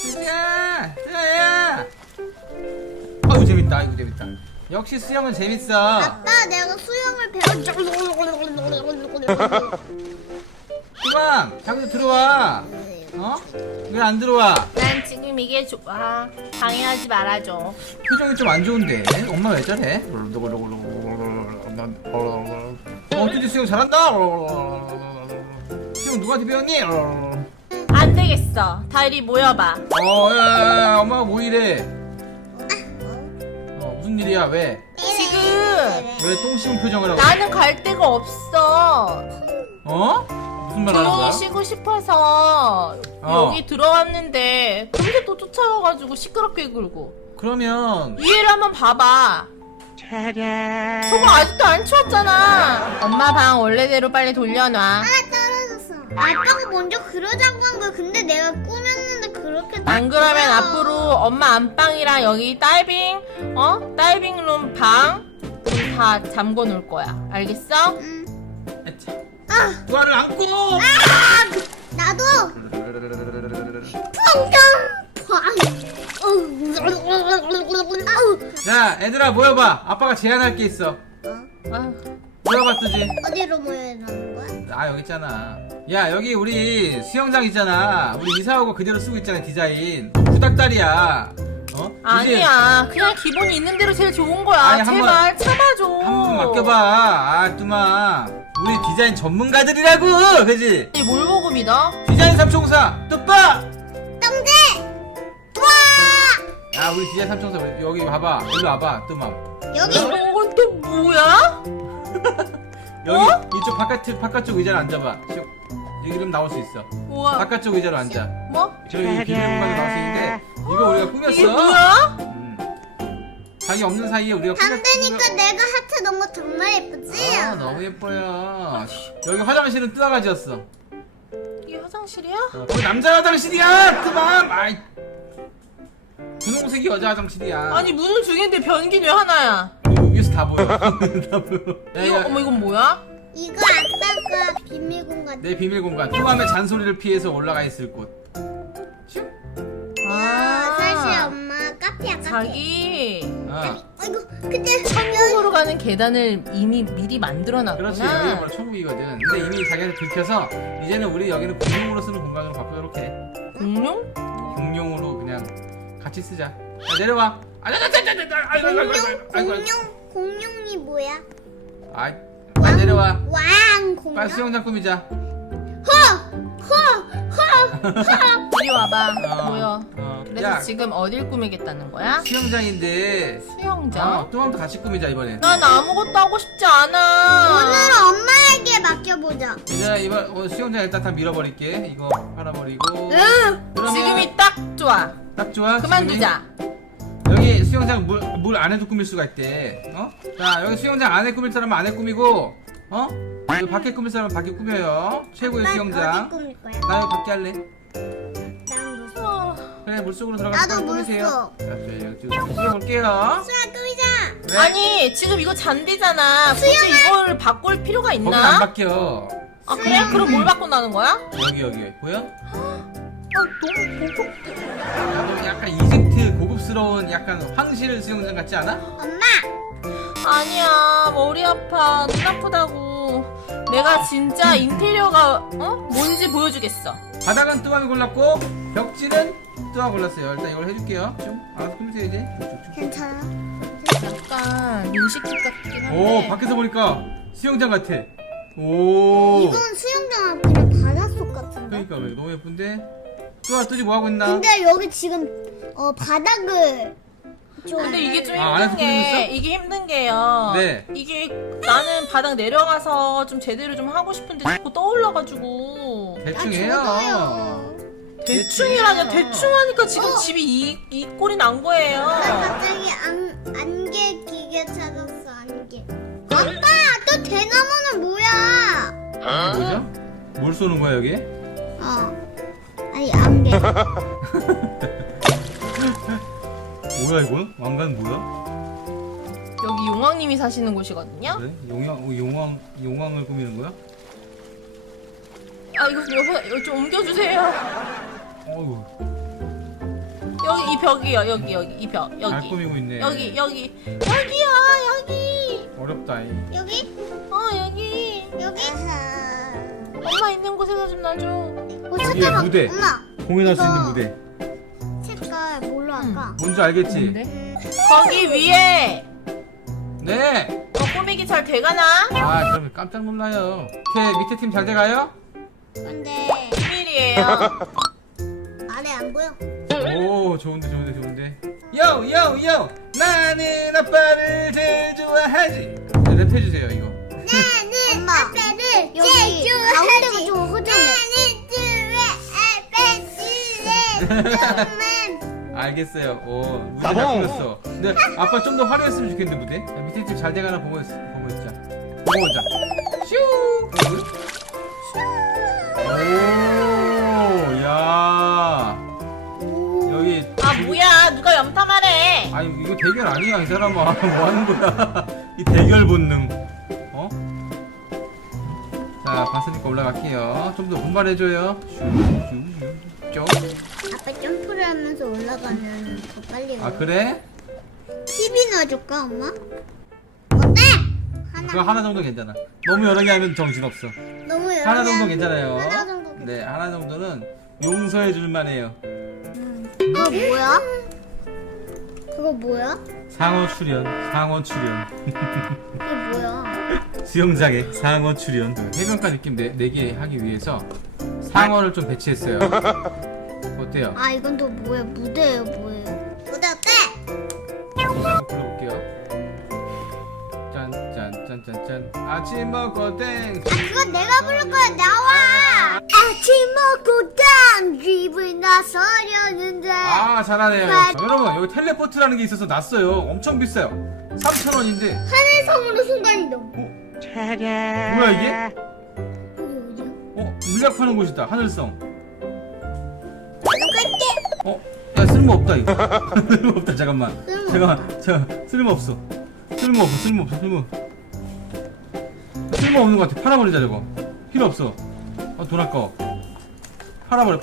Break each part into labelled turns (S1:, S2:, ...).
S1: 수야. 아유 재밌다. 이거 재밌다. 역시 수영은 재밌어.
S2: 아빠 내가 수영을 배웠.
S1: 뚜방 자꾸 들어와. 어? 왜 안 들어와?
S3: 난 지금 이게 좋아. 방해하지 말아줘.
S1: 표정이 좀 안 좋은데. 엄마 왜 저래? 뚜지 수영 잘한다. 수영 누구한테 배웠니?
S3: 안 되겠어. 다 이리 모여봐.
S1: 야, 엄마가 뭐 이래? 무슨 일이야? 왜?
S3: 지금
S1: 왜 똥 씹은 표정을 하고?
S3: 나는 갈 데가 없어.
S1: 무슨 말 하는 거야?
S3: 조용히 쉬고 싶어서 여기 들어왔는데 금세 또 쫓아와가지고 시끄럽게 굴고.
S1: 그러면
S3: 위에를 한번 봐봐. 저거 아직도 안 치웠잖아. 엄마 방 원래대로 빨리 돌려놔.
S2: 아 떨어졌어. 아빠가 먼저 그러자고 한 거야. 근데 내가 꾸몄는데 그렇게.
S3: 안 그러면 앞으로 엄마 안방이랑 여기 다이빙룸 방 다 잠궈 놓을 거야. 알겠어?
S2: 응.
S1: 누아를 안고.
S2: 나도.
S1: 자, 얘들아 모여봐. 아빠가 제안할 게 있어.
S3: 아휴,
S1: 모여봐 뜨지.
S2: 어디로 모여야 되는 거야?
S1: 아 여기 있잖아. 야 여기 우리 수영장 있잖아. 우리 이사하고 그대로 쓰고 있잖아 디자인. 구닥다리야.
S3: 아니야. 그냥 기본이 있는 대로 제일 좋은 거야.
S1: 아니, 한
S3: 제발 참아줘.
S1: 한번 맡겨봐. 아 뚜마. 우리 디자인 전문가들이라고. 그지?
S3: 이 뭘 보고 믿어?
S1: 디자인 삼총사 뚜빠.
S2: 똥재.
S1: 야 우리 디자인 삼총사 여기 봐봐. 일로 와봐 뚜마.
S2: 여기.
S3: 이건 또 뭐야?
S1: 여기 이쪽 바깥쪽 의자로 앉아봐. 여기 좀 나올 수 있어.
S3: 뭐야?
S1: 바깥쪽 의자로 앉아.
S3: 뭐?
S1: 저기 비밀 공간으로 나올 수 있는데 이거 우리가 꾸몄어.
S3: 이게 뭐야?
S1: 자기 없는 사이에 우리가
S2: 담배니까 내가 하트 넣은 거 정말 예쁘지?
S1: 아 너무 예뻐요. 여기 화장실은 뚜아가 지었어.
S3: 이게 화장실이야?
S1: 거기 남자 화장실이야. 그만. 아이 분홍색이 여자 화장실이야.
S3: 아니 문은 두 개인데 변기는 왜 하나야?
S1: 위에서 다 보여. 다 보여.
S3: 이거 어머 이건 뭐야?
S2: 이거 아빠가 비밀 공간.
S1: 내 비밀 공간. 뚜암의 잔소리를 피해서 올라가 있을 곳. 슉.
S2: 사실 엄마 카페야 카페.
S3: 자기
S2: 아이고 근데
S3: 천국으로 가는 계단을 이미 미리 만들어놨구나.
S1: 그렇지. 여기가 바로 천국이거든. 근데 이미 자기한테 들켜서 이제는 우리 여기는 공용으로 쓰는 공간으로 바꾸도록 해.
S3: 공룡?
S1: 공용으로 그냥 같이 쓰자. 야, 내려와.
S2: 공룡이 뭐야?
S1: 아이, 빨리 내려와.
S2: 왕 공룡.
S1: 빨리 수영장 꾸미자.
S3: 이리 와봐.
S1: 어,
S3: 모여. 그래서
S1: 야,
S3: 지금 어딜 꾸미겠다는 거야?
S1: 수영장인데.
S3: 수영장?
S1: 뚜맘도 같이 꾸미자 이번엔.
S3: 난 아무것도 하고 싶지 않아.
S2: 오늘은 엄마에게 맡겨보자.
S1: 얘들아 이번 수영장 일단 다 밀어버릴게. 이거 팔아버리고. 그러면
S3: 지금이 딱 좋아.
S1: 딱 좋아.
S3: 그만두자.
S1: 지금이? 여기 수영장 물 안에도 꾸밀 수가 있대. 자 여기 수영장 안에 꾸밀 사람은 안에 꾸미고. 여기 밖에 꾸밀 사람은 밖에 꾸며요. 최고의
S2: 어디
S1: 수영장.
S2: 꾸밀 거야?
S1: 나 여기 밖에 할래.
S2: 난 무서워.
S1: 그래 물속으로 들어가서
S2: 나도
S1: 꾸미세요.
S2: 물속.
S1: 자 저희 지금 꾸며볼게요.
S2: 수야 꾸미자.
S1: 왜?
S3: 아니 지금 이거 잔디잖아. 굳이 이걸 바꿀 필요가
S1: 거긴 안
S3: 있나?
S1: 바뀌어.
S3: 아 그래? 그럼 뭘 바꾼다는 거야?
S1: 여기 보여?
S3: 너무 보고.
S1: 너 약간 이집트 고급스러운 약간 황실 수영장 같지 않아?
S2: 엄마.
S3: 아니야 머리 아파 눈 아프다고. 내가 진짜 인테리어가 뭔지 보여주겠어.
S1: 바닥은 뚜맘이 골랐고 벽지는 뚜아 골랐어요. 일단 이걸 해줄게요. 좀 알아서 꾸미세요 이제.
S2: 괜찮아.
S3: 약간 뮤직집 같긴 한데.
S1: 오 밖에서 보니까 수영장 같아. 오.
S2: 이건 수영장 그냥 바닷속 같은데.
S1: 그러니까 왜 너무 예쁜데? 뚜아 뚜지 뭐 하고 있나?
S2: 근데 여기 지금 바닥을 좀.
S3: 근데 이게 좀
S1: 안에서
S3: 힘든
S1: 꾸미고
S3: 게
S1: 있어?
S3: 이게 힘든 게요.
S1: 네.
S3: 이게 나는 바닥 내려가서 좀 제대로 좀 하고 싶은데 자꾸 떠올라가지고
S1: 대충
S2: 아,
S1: 해요.
S2: 저도요.
S3: 대충이라뇨. 대충 하니까 지금
S2: 어.
S3: 집이 이 꼴이 난 거예요.
S2: 나 갑자기 안개 기계 찾았어 안개. 아빠 또 대나무는 뭐야?
S1: 뭐죠? 뭘 쏘는 거야 여기?
S2: 아니 안개.
S1: 뭐야 이건? 왕관 뭐야?
S3: 여기 용왕님이 사시는 곳이거든요.
S1: 그래? 용왕을 꾸미는 거야?
S3: 아 이거 여보 이거 좀 옮겨주세요.
S1: 어우.
S3: 여기 이 벽이요. 여기 이 벽.
S1: 잘
S3: 여기.
S1: 꾸미고 있네.
S3: 여기요. 여기.
S1: 어렵다.
S2: 여기?
S3: 여기.
S2: 여기?
S3: 엄마 있는 곳에서 좀 놔줘.
S1: 여기에
S2: 잠깐만.
S1: 무대.
S2: 엄마
S1: 공연할 수
S2: 이거-
S1: 있는 무대.
S2: 색깔 뭘로 할까?
S1: 뭔지 알겠지?
S3: 거기 위에
S1: 네.
S3: 꾸미기 잘 돼가나?
S1: 아, 그러면 깜짝 놀라요. 밑에 팀 잘 돼가요?
S2: 근데
S3: 비밀이에요.
S2: 아래 안 보여.
S1: 오, 좋은데. 요! 나는 아빠를 제일 좋아하지. 네, 랩 해주세요, 이거.
S2: 나는 아빠를 여기 가운데가 좀 허전해. 나는
S1: 알겠어요. 오, 무대 잘 꾸몄어. 근데 아빠 좀 더 화려했으면 좋겠는데, 무대. 자, 밑에 팀 잘 돼가나 보고 있자. 슈! 오, 야. 여기.
S3: 아 뭐야? 누가 염탐하래?
S1: 아니, 이거 대결 아니야, 이 사람아. 뭐 하는 거야? 이 대결 본능. 어? 자, 봤으니까 올라갈게요. 좀 더 분발해줘요. 쭉.
S2: 아빠 점프를 하면서 올라가면 더 빨리
S1: 아, 그래?
S2: TV 넣어줄까 엄마? 어때?
S1: 그거 하나 정도 괜찮아. 너무 여러 개 하면 정신없어.
S2: 너무 여러
S1: 하나
S2: 개
S1: 정도
S2: 하면-
S1: 괜찮아요.
S2: 하나 정도 괜찮아.
S1: 네, 하나 정도는 용서해 줄만 해요.
S2: 그거 뭐야? 그거 뭐야?
S1: 상어 출연.
S2: 그게 뭐야?
S1: 수영장에 상어 출연. 해변가 느낌 내게 하기 위해서 상어를 좀 배치했어요. 어때요?
S2: 아 이건 또 뭐야? 무대예요 뭐예요? 무대 어때?
S1: 한번 불러볼게요. 짠. 아침 먹고 땡.
S2: 그건 내가 부를 거야 나와! 아침 먹고 땀 집을 나서려는데
S1: 아, 잘하네요. 여러분, 여기 텔레포트라는 게 있어서 났어요. 엄청 비싸요. 3,000원인데.
S2: 하늘섬으로 순간이동.
S1: 뭐야 이게?
S2: 여기 어디야?
S1: 물약 파는 곳이다. 하늘성.
S2: 갈게.
S1: 야, 쓸모없다 이거. 쓸모없다. 잠깐만. 쓸모없어. 쓸모없는 것 같아. 팔아버리자 저거. 필요 없어. 돈 아까워. 팔아버려.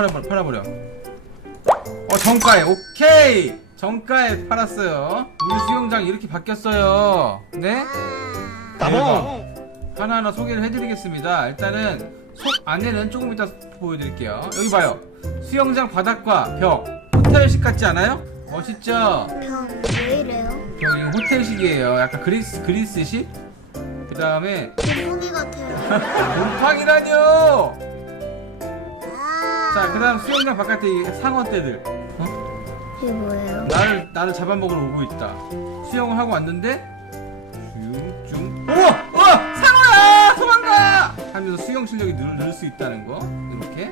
S1: 정가에. 오케이. 정가에 팔았어요. 우리 수영장 이렇게 바뀌었어요. 네? 대박. 하나하나 소개를 해드리겠습니다. 일단은 속 안에는 조금 이따 보여드릴게요. 여기 봐요. 수영장 바닥과 벽 호텔식 같지 않아요? 멋있죠?
S2: 왜 이래요?
S1: 여기 호텔식이에요. 약간 그리스식? 그 다음에
S2: 고기 같아요.
S1: 곰팡이라뇨! 자, 그
S2: 아,
S1: 다음 수영장 바깥에 이 상어떼들.
S2: 이게 뭐예요?
S1: 나를 잡아먹으러 오고 있다. 수영을 하고 왔는데 쭉 우와! 상어야! 도망가! 하면서 수영 실력이 늘 수 있다는 거. 이렇게.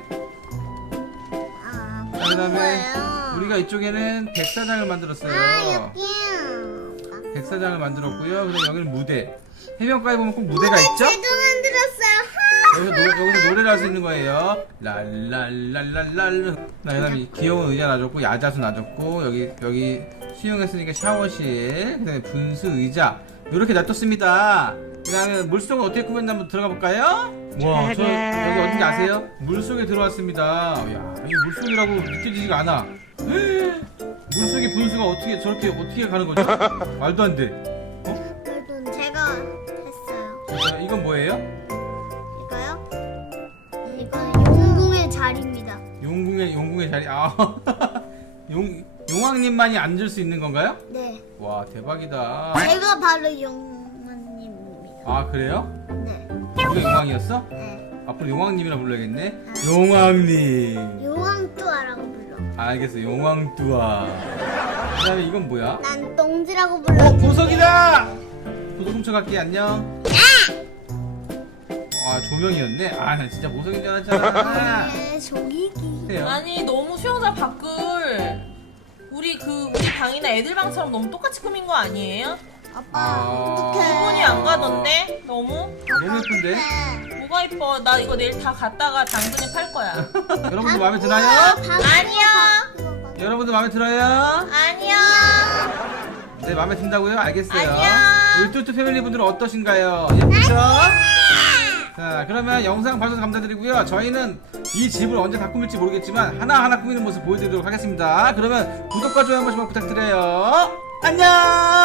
S2: 아,
S1: 자, 그 다음에
S2: 거예요.
S1: 우리가 이쪽에는 백사장을 만들었어요.
S2: 아 여기요.
S1: 백사장을 만들었고요. 그다음 여기는 무대. 해변가에 보면 꼭 무대가 있죠?
S2: 제도 만들었어요.
S1: 여기서 노래를 할 수 있는 거예요. 랄랄랄랄랄. 그다음에 귀여운 의자 놔줬고 야자수 놔줬고 여기 수영했으니까 샤워실. 그다음에 분수 의자. 이렇게 놔뒀습니다. 그다음에 물속은 어떻게 꾸몄나 한번 들어가 볼까요? 와, 저 여기 어딘지 아세요? 물속에 들어왔습니다. 야, 이게 물속이라고 느껴지지가 않아. 물속에 분수가 어떻게 가는 거지? 말도 안 돼.
S2: 그래도 제가 했어요.
S1: 자, 이건 뭐예요?
S2: 이거요? 이건 용궁의 자리입니다.
S1: 용궁의 자리. 용왕님만이 앉을 수 있는 건가요?
S2: 네.
S1: 와, 대박이다.
S2: 제가 바로 용왕님입니다.
S1: 아, 그래요?
S2: 네.
S1: 우리가 용왕이었어?
S2: 네.
S1: 앞으로 용왕님이라 불러야겠네. 용왕님.
S2: 용왕뚜아라고 불러.
S1: 알겠어, 용왕뚜아. 그다음에 이건 뭐야?
S2: 난 똥지라고 불러.
S1: 보석이다. 보석 훔쳐갈게. 안녕. 조명이었네. 나 진짜 보석인 줄 알았잖아.
S2: 네, 조기기.
S1: 해요.
S3: 아니 너무 수영장 밖을 우리 방이나 애들 방처럼 너무 똑같이 꾸민 거 아니에요?
S2: 아빠, 어떡해.
S3: 기분이 안 가던데? 너무?
S1: 너무 예쁜데?
S3: 뭐가 이뻐? 나 이거 내일 다 갔다가 당근에 팔 거야.
S1: 여러분들 마음에 드나요?
S3: 아니요.
S1: 여러분들 마음에 들어요?
S3: 아니요.
S1: 네, 마음에 든다고요? 알겠어요.
S3: 아니요.
S1: 우리 뚜뚜 패밀리 분들은 어떠신가요? 예쁘죠? 자, 그러면 영상 봐주셔서 감사드리고요. 저희는 이 집을 언제 다 꾸밀지 모르겠지만 하나하나 꾸미는 모습 보여드리도록 하겠습니다. 그러면 구독과 좋아요 한 번씩만 부탁드려요. 안녕.